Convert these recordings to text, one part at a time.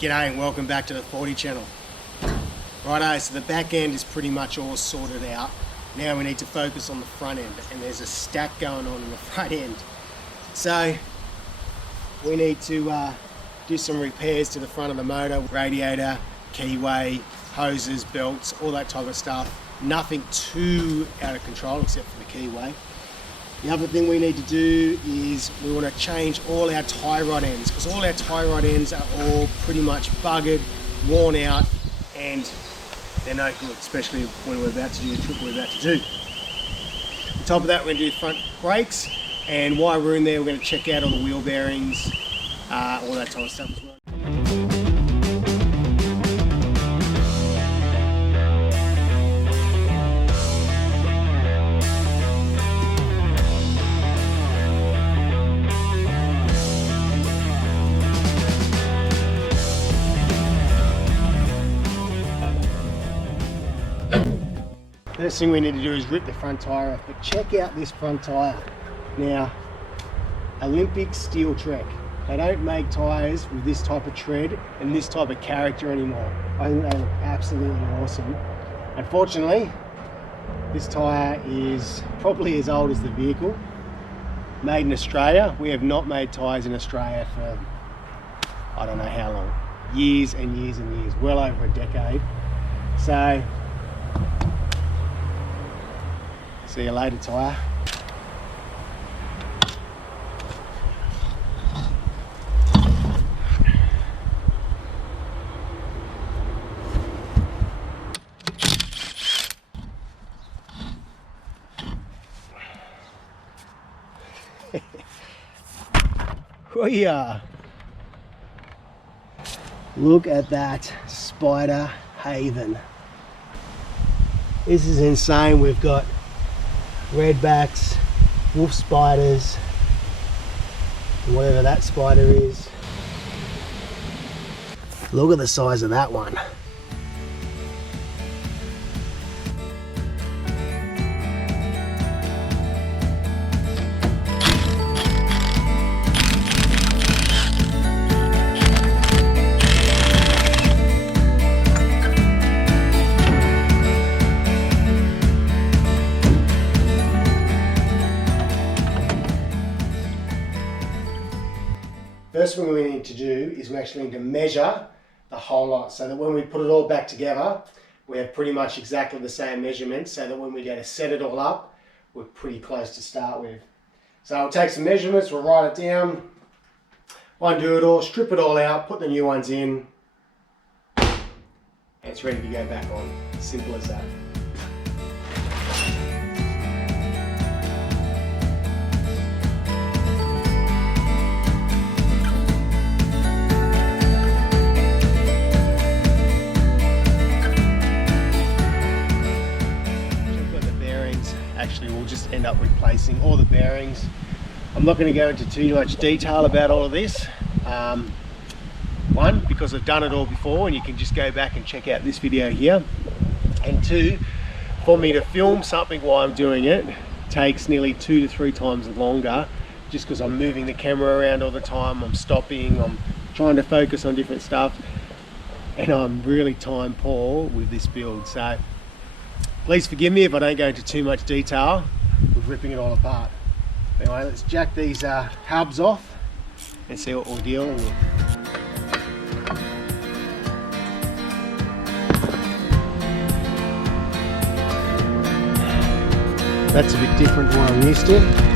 G'day and welcome back to the 40 channel. Righto, so the back end is pretty much all sorted out. Now we need to focus on the front end, and there's a stack going on in the front end. So we need to do some repairs to the front of the motor, radiator, keyway, hoses, belts, all that type of stuff. Nothing too out of control except for the keyway. The other thing we need to do is we want to change all our tie rod ends, because all our tie rod ends are all pretty much buggered, worn out, and they're no good, especially when we're about to do the trip we're about to do. On top of that, we're going to do front brakes, and while we're in there, we're going to check out all the wheel bearings, all that type of stuff as well. First thing we need to do is rip the front tyre off, but check out this front tyre. Now, Olympic steel tread. They don't make tyres with this type of tread and this type of character anymore. I think they look absolutely awesome. Unfortunately, this tyre is probably as old as the vehicle. Made in Australia. We have not made tyres in Australia for I don't know how long. Years and years and years, well over a decade. So, see you later, tyre. Yeah. Look at that spider haven. This is insane. We've got redbacks, wolf spiders, whatever that spider is. Look at the size of that one. First thing we need to do is we actually need to measure the whole lot, so that when we put it all back together, we have pretty much exactly the same measurements, so that when we go to set it all up, we're pretty close to start with. So I'll take some measurements, we'll write it down, undo it all, strip it all out, put the new ones in, and it's ready to go back on. Simple as that. Actually, we'll just end up replacing all the bearings. I'm not going to go into too much detail about all of this. One, because I've done it all before and you can just go back and check out this video here. And two, for me to film something while I'm doing it takes nearly 2 to 3 times longer, just because I'm moving the camera around all the time, I'm stopping, I'm trying to focus on different stuff, and I'm really time poor with this build. So please forgive me if I don't go into too much detail with ripping it all apart. Anyway, let's jack these hubs off and see what we're dealing with. That's a bit different to what I'm used to.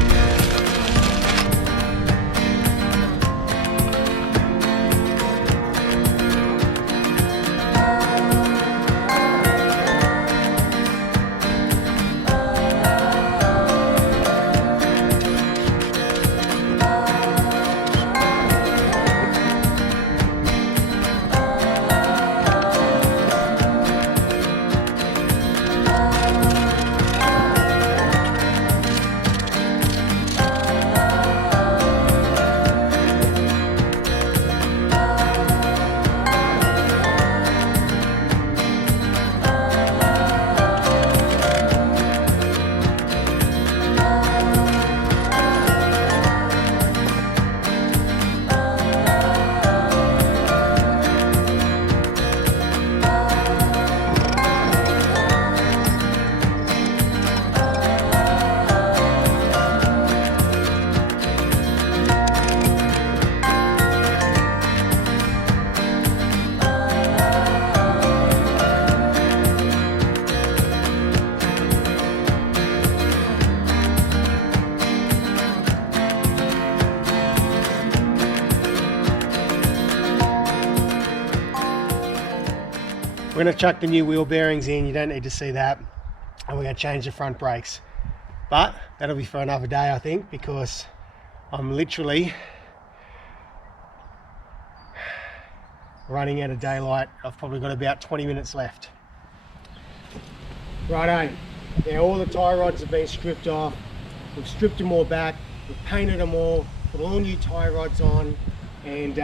We're going to chuck the new wheel bearings in, you don't need to see that. And we're going to change the front brakes. But that'll be for another day, I think, because I'm literally running out of daylight. I've probably got about 20 minutes left. Righto, now all the tie rods have been stripped off. We've stripped them all back, we've painted them all, put all new tie rods on, and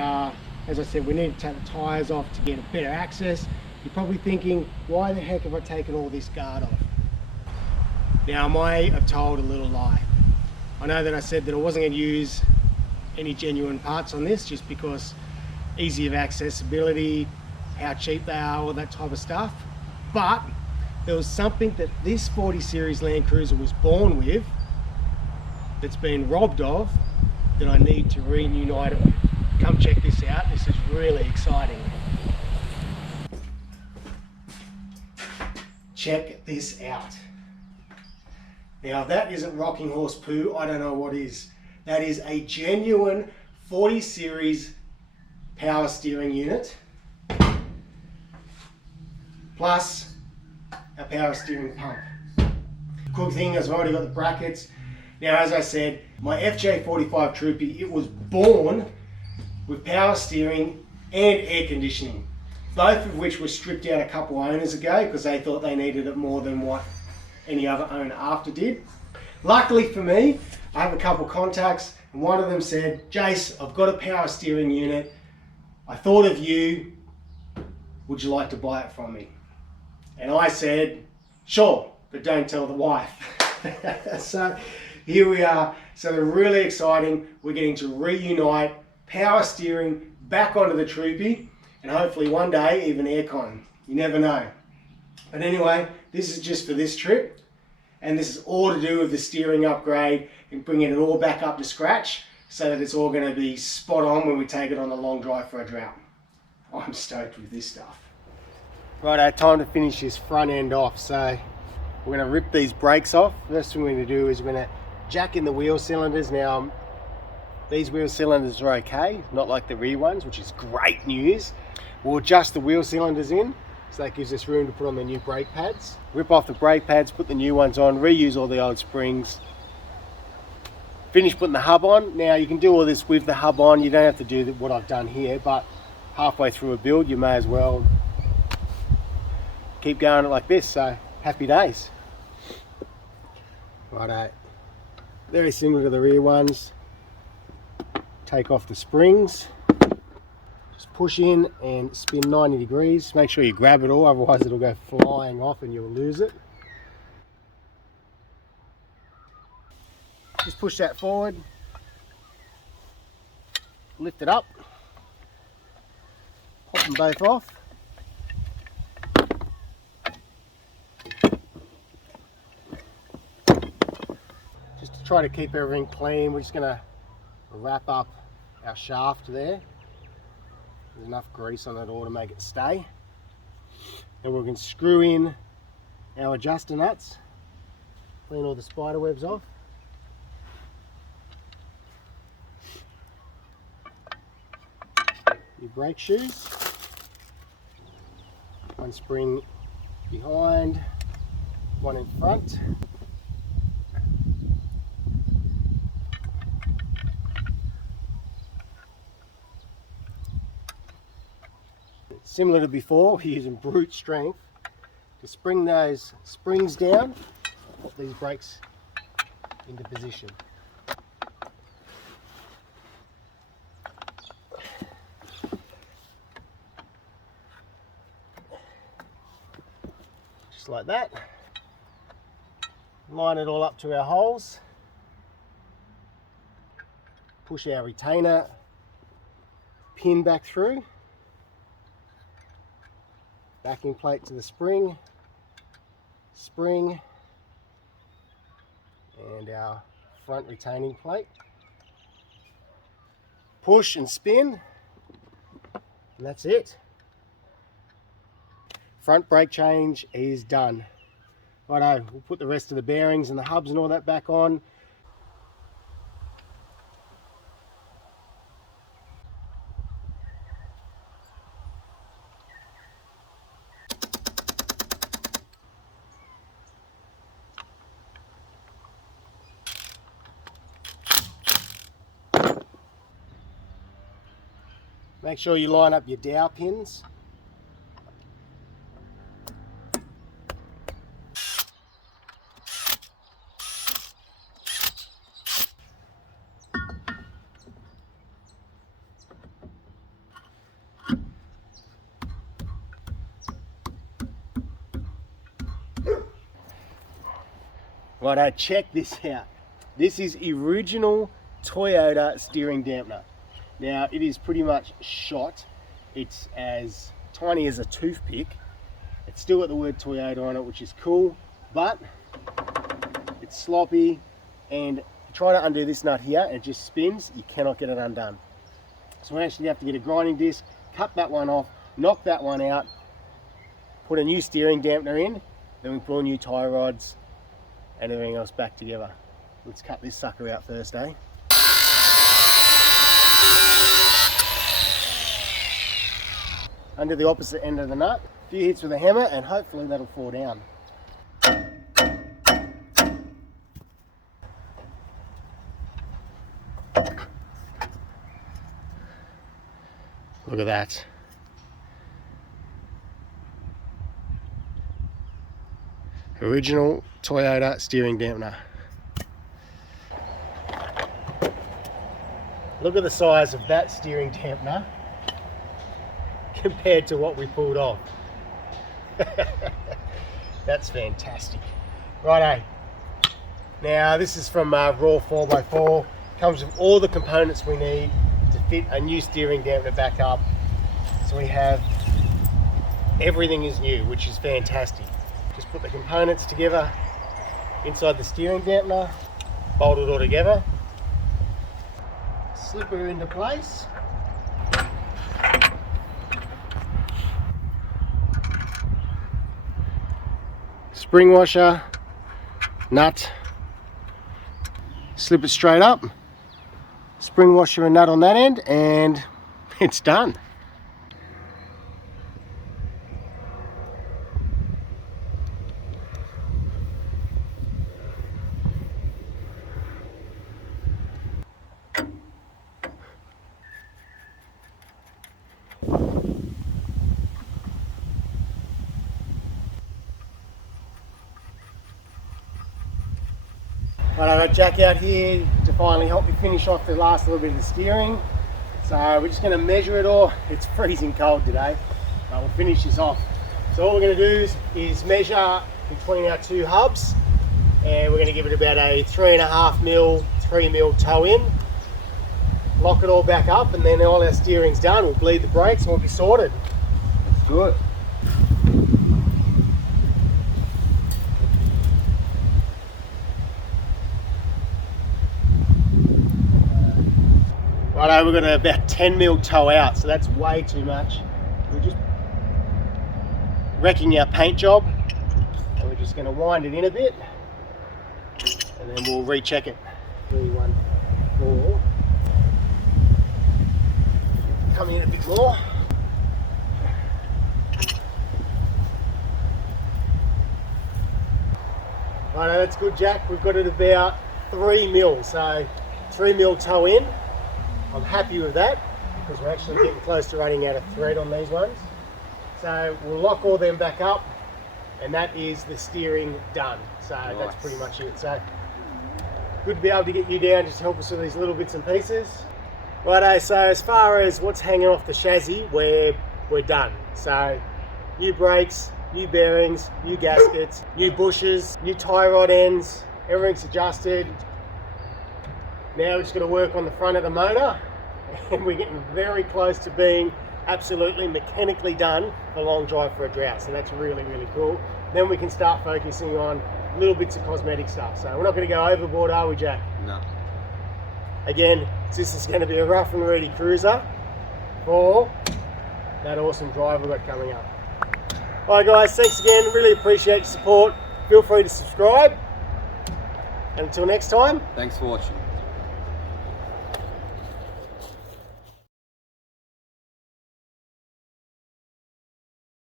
as I said, we need to take the tyres off to get a better access. You're probably thinking, why the heck have I taken all this guard off? Now, I may have told a little lie. I know that I said that I wasn't going to use any genuine parts on this just because easy of accessibility, how cheap they are, all that type of stuff. But there was something that this 40 series Land Cruiser was born with that's been robbed of that I need to reunite it with. Come check this out, this is really exciting. Check this out. Now, if that isn't rocking horse poo, I don't know what is. That is a genuine 40 series power steering unit, plus a power steering pump. Cool thing is I've already got the brackets. Now, as I said, my FJ45 Troopy, it was born with power steering and air conditioning, both of which were stripped out a couple owners ago because they thought they needed it more than what any other owner after did. Luckily for me, I have a couple contacts, and one of them said, Jace, I've got a power steering unit. I thought of you. Would you like to buy it from me? And I said, sure, but don't tell the wife. So here we are. So they're really exciting. We're getting to reunite power steering back onto the Troopy, and hopefully one day even aircon. You never know. But anyway, this is just for this trip, and this is all to do with the steering upgrade and bringing it all back up to scratch so that it's all going to be spot on when we take it on a long drive for a drought. I'm stoked with this stuff. Right, time to finish this front end off. So we're going to rip these brakes off. First thing we're going to do is we're going to jack in the wheel cylinders. Now, these wheel cylinders are okay, not like the rear ones, which is great news. We'll adjust the wheel cylinders in, so that gives us room to put on the new brake pads. Rip off the brake pads, put the new ones on, reuse all the old springs. Finish putting the hub on. Now, you can do all this with the hub on. You don't have to do what I've done here, but halfway through a build, you may as well keep going like this. So, happy days. Righto. Very similar to the rear ones. Take off the springs. Just push in and spin 90 degrees. Make sure you grab it all, otherwise it'll go flying off and you'll lose it. Just push that forward. Lift it up. Pop them both off. Just to try to keep everything clean, we're just going to wrap up our shaft there. There's enough grease on it all to make it stay. Then we can screw in our adjuster nuts, clean all the spider webs off. Your brake shoes, one spring behind, one in front. Similar to before, we're using brute strength to spring those springs down, put these brakes into position. Just like that. Line it all up to our holes. Push our retainer pin back through. Backing plate to the spring, and our front retaining plate. Push and spin, and that's it. Front brake change is done. Righto, we'll put the rest of the bearings and the hubs and all that back on. Make sure you line up your dowel pins. Righto, check this out. This is original Toyota steering dampener. Now it is pretty much shot. It's as tiny as a toothpick. It's still got the word Toyota on it, which is cool, but it's sloppy, and try to undo this nut here and it just spins. You cannot get it undone. So we actually have to get a grinding disc, cut that one off, knock that one out, put a new steering dampener in, then we put all new tie rods and everything else back together. Let's cut this sucker out first, eh? Under the opposite end of the nut, a few hits with a hammer and hopefully that'll fall down. Look at that. Original Toyota steering dampener. Look at the size of that steering dampener compared to what we pulled off. That's fantastic. Righto. Now this is from Raw 4x4. Comes with all the components we need to fit a new steering dampener back up. So we have everything is new, which is fantastic. Just put the components together inside the steering dampener, bolt it all together, slip her into place. Spring washer, nut, slip it straight up, spring washer and nut on that end, and it's done. Right, I've got Jack out here to finally help me finish off the last little bit of the steering. So we're just going to measure it all. It's freezing cold today, but we'll finish this off. So all we're going to do is measure between our two hubs, and we're going to give it about a 3.5 mil, 3 mil toe in. Lock it all back up, and then all our steering's done. We'll bleed the brakes and we'll be sorted. Let's do it. Righto, we've got about 10 mil toe out, so that's way too much. We're just wrecking our paint job, and we're just going to wind it in a bit, and then we'll recheck it. 3, 1, 4. Come in a bit more. Righto, that's good, Jack. We've got it about 3 mil, so 3 mil toe in. I'm happy with that because we're actually getting close to running out of thread on these ones. So we'll lock all them back up, and that is the steering done. So nice. That's pretty much it. So good to be able to get you down just to help us with these little bits and pieces. Righto, so as far as what's hanging off the chassis, we're done. So new brakes, new bearings, new gaskets, new bushes, new tie rod ends, everything's adjusted. Now we're just going to work on the front of the motor, and we're getting very close to being absolutely mechanically done for long drive for a drought. So that's really, really cool. Then we can start focusing on little bits of cosmetic stuff. So we're not going to go overboard, are we, Jack? No. Again, this is going to be a rough and ready cruiser for that awesome drive we've got coming up. Alright guys, thanks again. Really appreciate your support. Feel free to subscribe. And until next time, thanks for watching.